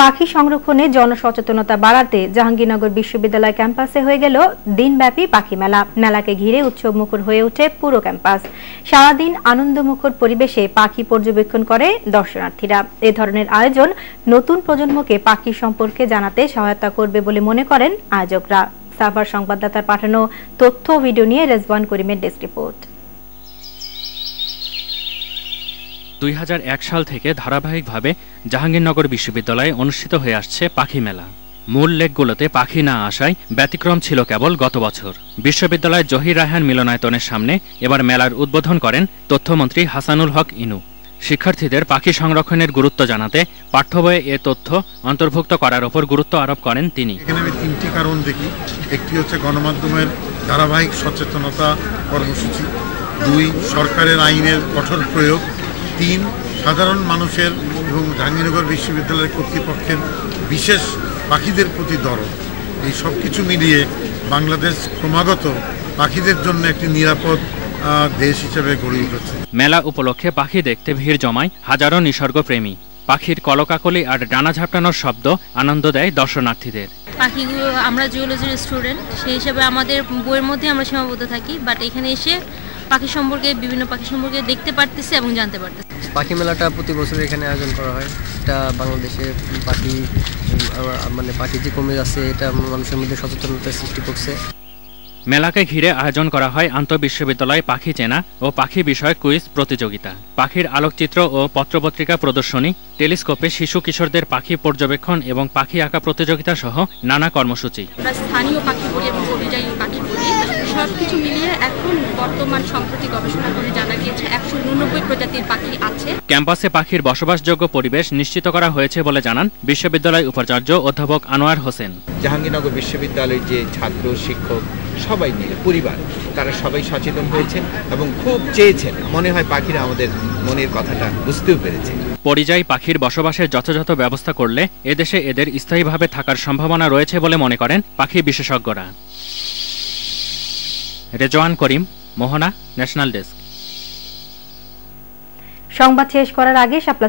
পাখি সংরক্ষণে জনসচেতনতা বাড়াতে জাহাঙ্গীরনগর বিশ্ববিদ্যালয় ক্যাম্পাসে হয়ে গেল দিনব্যাপী পাখি মেলা। মেলাকে ঘিরে উৎসবমুখর হয়ে ওঠে পুরো ক্যাম্পাস। সারাদিন আনন্দমুখর পরিবেশে পাখি পর্যবেক্ষণ করে দর্শনার্থীরা। এ ধরনের আয়োজন নতুন প্রজন্মকে পাখি সম্পর্কে জানাতে সহায়তা করবে বলে মনে করেন আয়োজকরা। সাভার সংবাদদাতার পাঠানো তথ্য ও ভিডিও নিয়ে রেজওয়ান করিমের ডেস্ক রিপোর্ট। 2001 সাল থেকে ধারাবাহিকভাবে জাহাঙ্গীরনগর বিশ্ববিদ্যালয়ে অনুষ্ঠিত হয়ে আসছে পাখি মেলা। মূল লেকগুলোতে পাখি না আসায় ব্যতিক্রম ছিল কেবল গত বছর। বিশ্ববিদ্যালয়ের জহির রায়হান মিলনায়তনের সামনে এবার মেলার উদ্বোধন করেন তথ্যমন্ত্রী হাসানুল হক ইনু। শিক্ষার্থীদের পাখি সংরক্ষণের গুরুত্ব জানাতে পাঠ্যবইয়ে এ তথ্য অন্তর্ভুক্ত করার উপর গুরুত্ব আরোপ করেন তিনি। এখানে আমি তিনটি কারণ দেখি। একটি হচ্ছে গণমাধ্যমের ধারাবাহিক সচেতনতা কর্মসূচি, 2 সরকারের আইনের কঠোর প্রয়োগ, 3 সাধারণ মানুষের এবং জাহাঙ্গীরনগর বিশ্ববিদ্যালয়ের কর্তৃপক্ষের বিশেষ পাখিদের প্রতি দরদ। এই সব কিছু মিলিয়ে বাংলাদেশ ক্রমাগত পাখিদের জন্য একটি নিরাপদ দেশ হিসেবে গড়ে উঠেছে। মেলা উপলক্ষে পাখি দেখতে ভিড় জমায় হাজারো নিসর্গপ্রেমী। পাখির কলকাকলি আর ডানা ঝাপটানোর শব্দ আনন্দ দেয় দর্শনার্থীদের। পাখিগুলো, আমরা জিওলজির স্টুডেন্ট, সেই হিসেবে আমাদের বইয়ের মধ্যে আমরা সীমাবদ্ধ থাকি, বাট এখানে এসে পাখি সম্পর্কে, বিভিন্ন পাখি সম্পর্কে দেখতে পারতেছি এবং জানতে পারতেছি। পাখি মেলাটা প্রতি বছর এখানে আয়োজন করা হয়। এটা বাংলাদেশে পাখি পাখি যে কমে যাচ্ছে, এটা মানুষের মধ্যে সচেতনতা সৃষ্টি করছে। মেলাকে ঘিরে আয়োজন করা হয় আন্তঃবিশ্ববিদ্যালয় পাখি চেনা ও পাখি বিষয়ক কুইজ প্রতিযোগিতা, পাখির আলোকচিত্র ও পত্রপত্রিকা প্রদর্শনী, টেলিস্কোপে শিশু কিশোরদের পাখি পর্যবেক্ষণ এবং পাখি আঁকা প্রতিযোগিতা সহ নানা কর্মসূচি। স্থানীয় পাখি বলি এবং পরিযায়ী পাখি বলি, সবকিছু মিলিয়ে এখন বর্তমান সম্প্রতি গবেষণা করে জানা গিয়েছে 189 প্রজাতির পাখি আছে। ক্যাম্পাসে পাখির বসবাসযোগ্য পরিবেশ নিশ্চিত করা হয়েছে বলে জানান বিশ্ববিদ্যালয় উপাচার্য অধ্যাপক আনোয়ার হোসেন। জাহাঙ্গীরনগর বিশ্ববিদ্যালয়ের যে ছাত্র, শিক্ষক সবাই মিলে, পরিবার, তারা সবাই সচেতন হয়েছেন এবং খুব চেয়েছেন। মনে হয় পাখিরা আমাদের মনের কথাটা বুঝতেও পেরেছে। পরিযায়ী পাখির বসবাসের যথাযথ ব্যবস্থা করলে এদেশে এদের স্থায়ীভাবে থাকার সম্ভাবনা রয়েছে বলে মনে করেন পাখি বিশেষজ্ঞরা। রেজওয়ান করিম, মোহনা, ন্যাশনাল ডেস্ক। সংবাদ শেষ করার আগে শাপলা